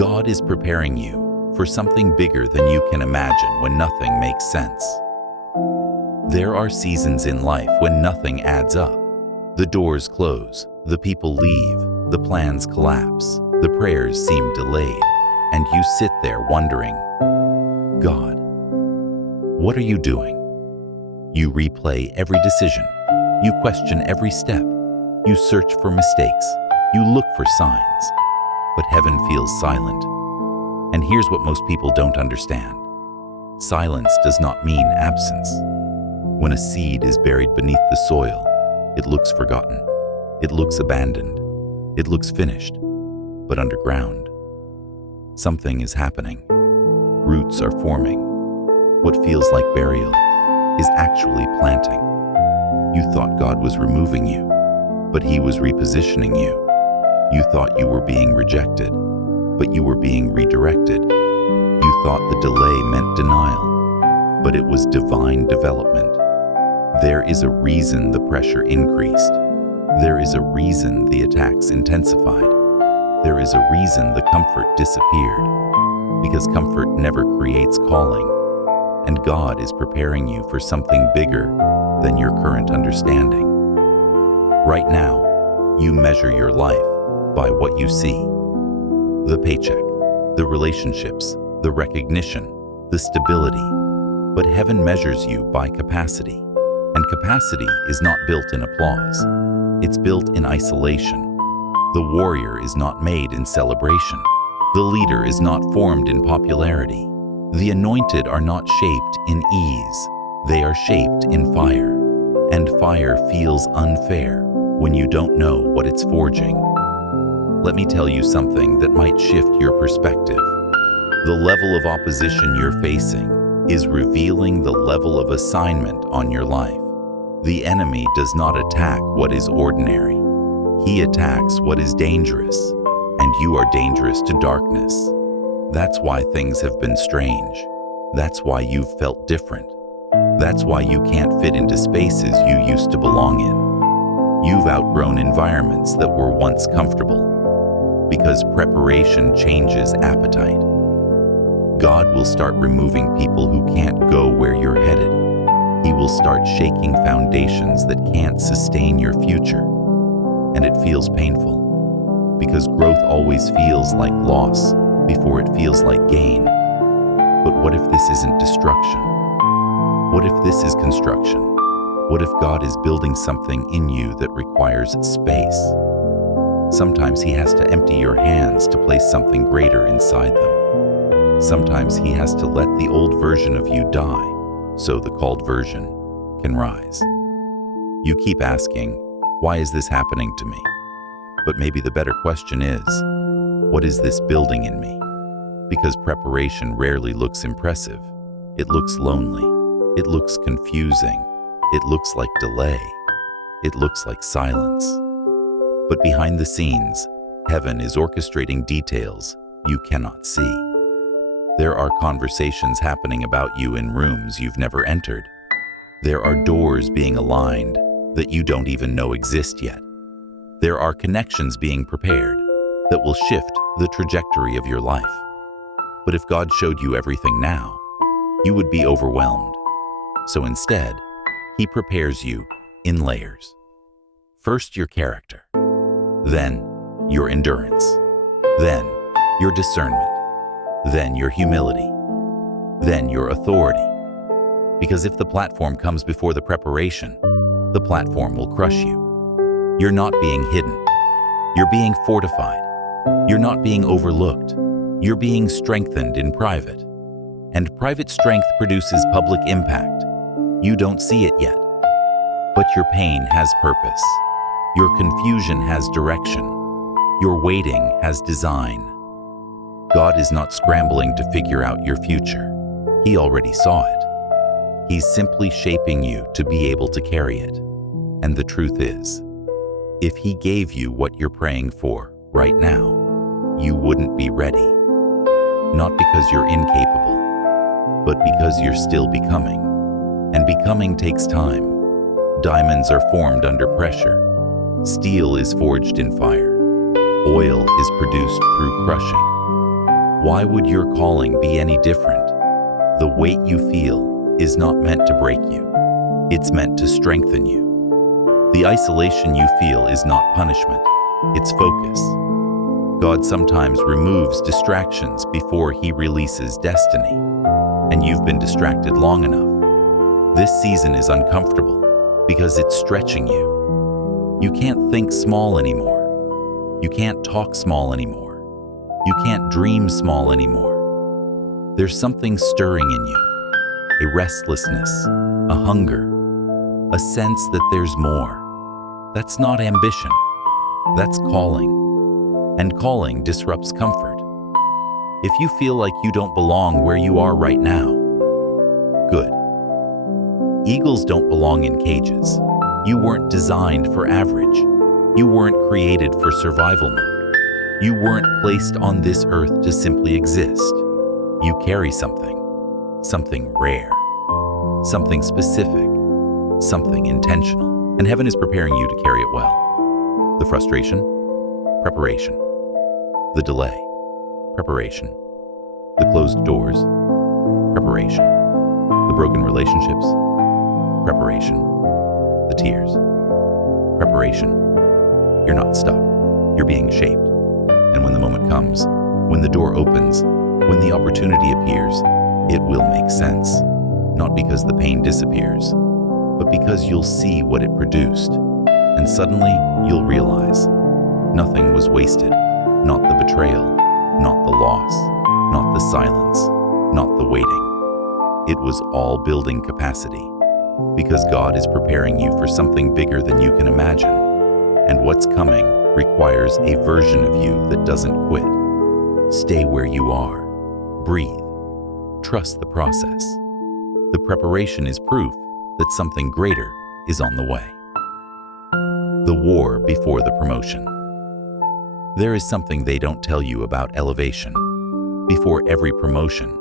God is preparing you for something bigger than you can imagine when nothing makes sense. There are seasons in life when nothing adds up. The doors close, the people leave, the plans collapse, the prayers seem delayed, and you sit there wondering, God, what are you doing? You replay every decision. You question every step. You search for mistakes. You look for signs. But heaven feels silent. And here's what most people don't understand. Silence does not mean absence. When a seed is buried beneath the soil, it looks forgotten. It looks abandoned. It looks finished. But underground, something is happening. Roots are forming. What feels like burial is actually planting. You thought God was removing you, but He was repositioning you. You thought you were being rejected, but you were being redirected. You thought the delay meant denial, but it was divine development. There is a reason the pressure increased. There is a reason the attacks intensified. There is a reason the comfort disappeared. Because comfort never creates calling, and God is preparing you for something bigger than your current understanding. Right now, you measure your life by what you see. The paycheck, the relationships, the recognition, the stability. But heaven measures you by capacity. And capacity is not built in applause. It's built in isolation. The warrior is not made in celebration. The leader is not formed in popularity. The anointed are not shaped in ease. They are shaped in fire. And fire feels unfair when you don't know what it's forging. Let me tell you something that might shift your perspective. The level of opposition you're facing is revealing the level of assignment on your life. The enemy does not attack what is ordinary. He attacks what is dangerous, and you are dangerous to darkness. That's why things have been strange. That's why you've felt different. That's why you can't fit into spaces you used to belong in. You've outgrown environments that were once comfortable. Because preparation changes appetite. God will start removing people who can't go where you're headed. He will start shaking foundations that can't sustain your future. And it feels painful, because growth always feels like loss before it feels like gain. But what if this isn't destruction? What if this is construction? What if God is building something in you that requires space? Sometimes He has to empty your hands to place something greater inside them. Sometimes He has to let the old version of you die so the called version can rise. You keep asking, why is this happening to me? But maybe the better question is, what is this building in me? Because preparation rarely looks impressive. It looks lonely. It looks confusing. It looks like delay. It looks like silence. But behind the scenes, heaven is orchestrating details you cannot see. There are conversations happening about you in rooms you've never entered. There are doors being aligned that you don't even know exist yet. There are connections being prepared that will shift the trajectory of your life. But if God showed you everything now, you would be overwhelmed. So instead, He prepares you in layers. First, your character. Then, your endurance. Then, your discernment. Then, your humility. Then, your authority. Because if the platform comes before the preparation, the platform will crush you. You're not being hidden. You're being fortified. You're not being overlooked. You're being strengthened in private. And private strength produces public impact. You don't see it yet. But your pain has purpose. Your confusion has direction. Your waiting has design. God is not scrambling to figure out your future. He already saw it. He's simply shaping you to be able to carry it. And the truth is, if He gave you what you're praying for right now, you wouldn't be ready. Not because you're incapable, but because you're still becoming. And becoming takes time. Diamonds are formed under pressure. Steel is forged in fire. Oil is produced through crushing. Why would your calling be any different? The weight you feel is not meant to break you. It's meant to strengthen you. The isolation you feel is not punishment. It's focus. God sometimes removes distractions before He releases destiny. And you've been distracted long enough. This season is uncomfortable because it's stretching you. You can't think small anymore. You can't talk small anymore. You can't dream small anymore. There's something stirring in you, a restlessness, a hunger, a sense that there's more. That's not ambition. That's calling. And calling disrupts comfort. If you feel like you don't belong where you are right now, good. Eagles don't belong in cages. You weren't designed for average. You weren't created for survival mode. You weren't placed on this earth to simply exist. You carry something rare, something specific, something intentional, and heaven is preparing you to carry it well. The frustration, preparation. The delay, preparation. The closed doors, preparation. The broken relationships, preparation. The tears, preparation. You're not stuck. You're being shaped. And when the moment comes, when the door opens, when the opportunity appears, it will make sense. Not because the pain disappears, but because you'll see what it produced. And suddenly, you'll realize nothing was wasted. Not the betrayal, not the loss, not the silence, not the waiting. It was all building capacity. Because God is preparing you for something bigger than you can imagine. And what's coming requires a version of you that doesn't quit. Stay where you are. Breathe. Trust the process. The preparation is proof that something greater is on the way. The war before the promotion. There is something they don't tell you about elevation. Before every promotion,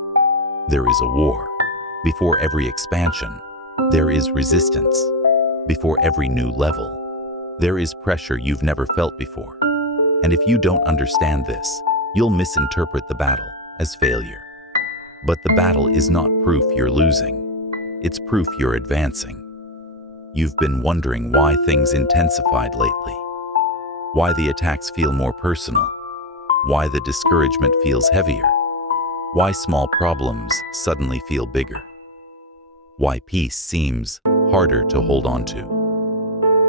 there is a war. Before every expansion, there is resistance. Before every new level, there is pressure you've never felt before. And if you don't understand this, you'll misinterpret the battle as failure. But the battle is not proof you're losing. It's proof you're advancing. You've been wondering why things intensified lately. Why the attacks feel more personal. Why the discouragement feels heavier. Why small problems suddenly feel bigger. Why peace seems harder to hold on to.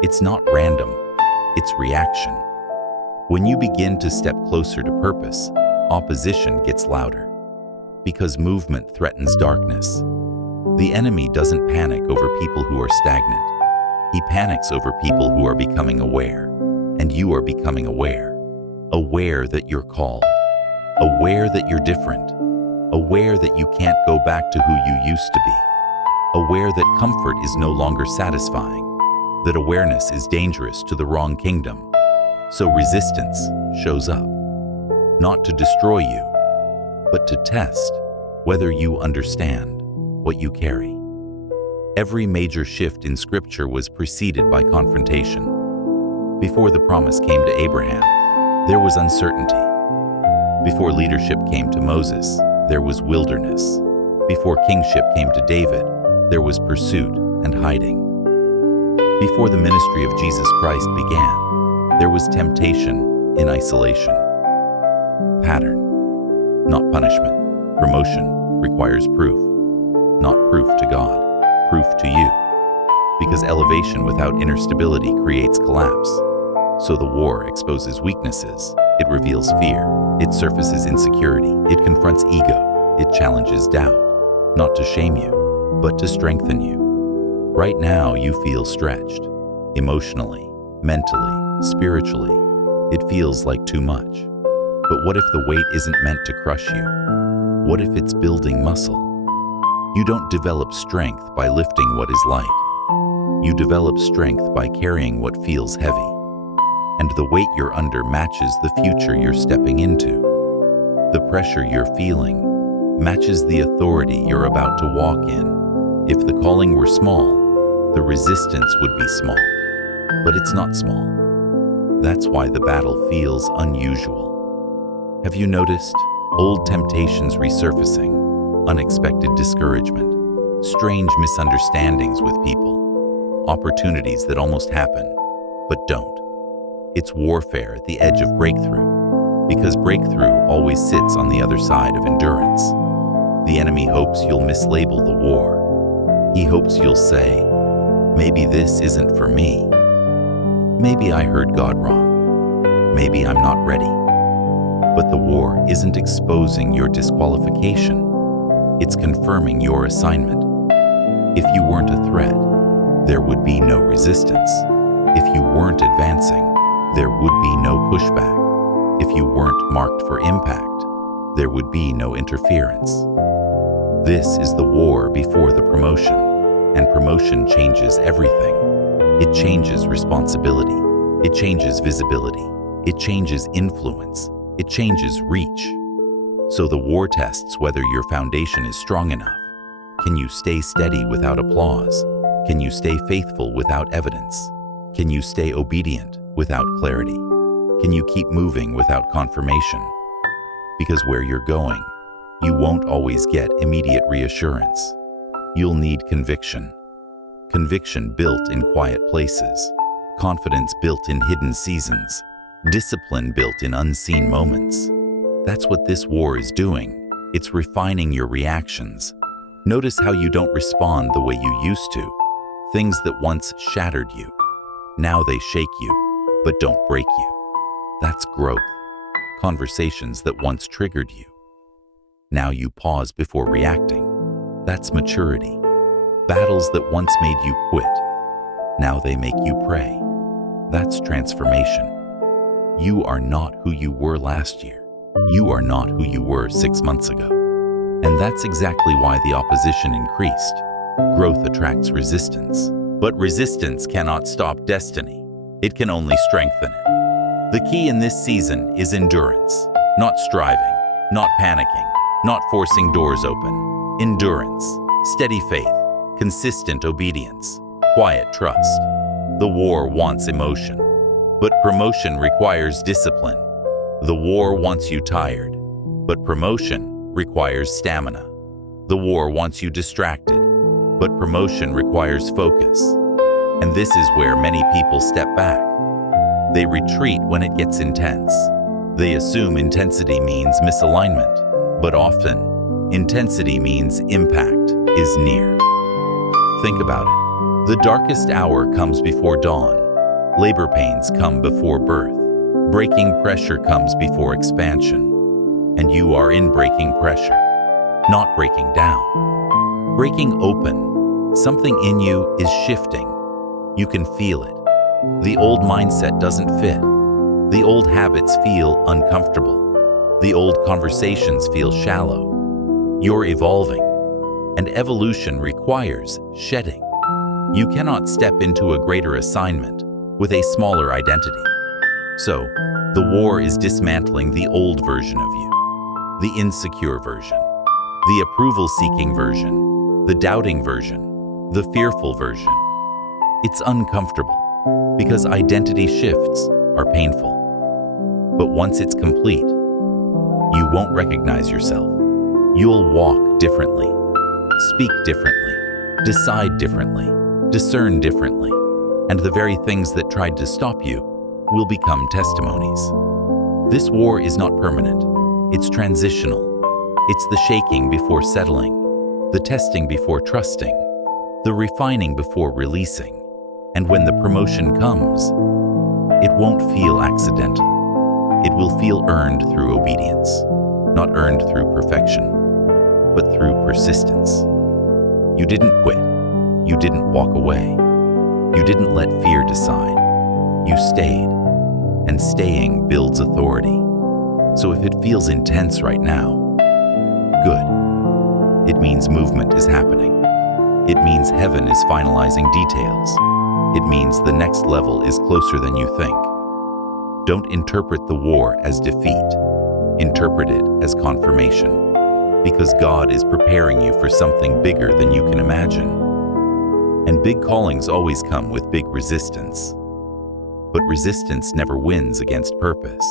It's not random, it's reaction. When you begin to step closer to purpose, opposition gets louder. Because movement threatens darkness. The enemy doesn't panic over people who are stagnant. He panics over people who are becoming aware. And you are becoming aware. Aware that you're called. Aware that you're different. Aware that you can't go back to who you used to be. Aware that comfort is no longer satisfying. That awareness is dangerous to the wrong kingdom. So resistance shows up, not to destroy you, but to test whether you understand what you carry. Every major shift in Scripture was preceded by confrontation. Before the promise came to Abraham, there was uncertainty. Before leadership came to Moses, there was wilderness. Before kingship came to David, there was pursuit and hiding. Before the ministry of Jesus Christ began, there was temptation in isolation. Pattern, not punishment. Promotion requires proof. Not proof to God, proof to you. Because elevation without inner stability creates collapse. So the war exposes weaknesses. It reveals fear. It surfaces insecurity. It confronts ego. It challenges doubt. Not to shame you, but to strengthen you. Right now, you feel stretched. Emotionally, mentally, spiritually. It feels like too much. But what if the weight isn't meant to crush you? What if it's building muscle? You don't develop strength by lifting what is light. You develop strength by carrying what feels heavy. And the weight you're under matches the future you're stepping into. The pressure you're feeling matches the authority you're about to walk in. If the calling were small, the resistance would be small. But it's not small. That's why the battle feels unusual. Have you noticed Old temptations resurfacing, unexpected discouragement, strange misunderstandings with people, opportunities that almost happen, but don't. It's warfare at the edge of breakthrough, because breakthrough always sits on the other side of endurance. The enemy hopes you'll mislabel the war. He hopes you'll say, maybe this isn't for me. Maybe I heard God wrong. Maybe I'm not ready. But the war isn't exposing your disqualification. It's confirming your assignment. If you weren't a threat, there would be no resistance. If you weren't advancing, there would be no pushback. If you weren't marked for impact, there would be no interference. This is the war before the promotion, and promotion changes everything. It changes responsibility. It changes visibility. It changes influence. It changes reach. So the war tests whether your foundation is strong enough. Can you stay steady without applause? Can you stay faithful without evidence? Can you stay obedient without clarity? Can you keep moving without confirmation? Because where you're going, you won't always get immediate reassurance. You'll need conviction. Conviction built in quiet places. Confidence built in hidden seasons. Discipline built in unseen moments. That's what this war is doing. It's refining your reactions. Notice how you don't respond the way you used to. Things that once shattered you, now they shake you, but don't break you. That's growth. Conversations that once triggered you, now you pause before reacting. That's maturity. Battles that once made you quit, now they make you pray. That's transformation. You are not who you were last year. You are not who you were 6 months ago. And that's exactly why the opposition increased. Growth attracts resistance. But resistance cannot stop destiny. It can only strengthen it. The key in this season is endurance. Not striving, not panicking, not forcing doors open. Endurance, steady faith, consistent obedience, quiet trust. The war wants emotion, but promotion requires discipline. The war wants you tired, but promotion requires stamina. The war wants you distracted, but promotion requires focus. And this is where many people step back. They retreat when it gets intense. They assume intensity means misalignment, but often, intensity means impact is near. Think about it. The darkest hour comes before dawn. Labor pains come before birth. Breaking pressure comes before expansion. And you are in breaking pressure, not breaking down. Breaking open, something in you is shifting. You can feel it. The old mindset doesn't fit. The old habits feel uncomfortable. The old conversations feel shallow. You're evolving, and evolution requires shedding. You cannot step into a greater assignment with a smaller identity. So, the war is dismantling the old version of you. The insecure version, the approval-seeking version, the doubting version, the fearful version. It's uncomfortable because identity shifts are painful. But once it's complete, you won't recognize yourself. You'll walk differently, speak differently, decide differently, discern differently, and the very things that tried to stop you will become testimonies. This war is not permanent. It's transitional. It's the shaking before settling, the testing before trusting, the refining before releasing. And when the promotion comes, it won't feel accidental. It will feel earned through obedience, not earned through perfection, but through persistence. You didn't quit. You didn't walk away. You didn't let fear decide. You stayed, and staying builds authority. So if it feels intense right now, good. It means movement is happening. It means heaven is finalizing details. It means the next level is closer than you think. Don't interpret the war as defeat. Interpret it as confirmation. Because God is preparing you for something bigger than you can imagine. And big callings always come with big resistance. But resistance never wins against purpose.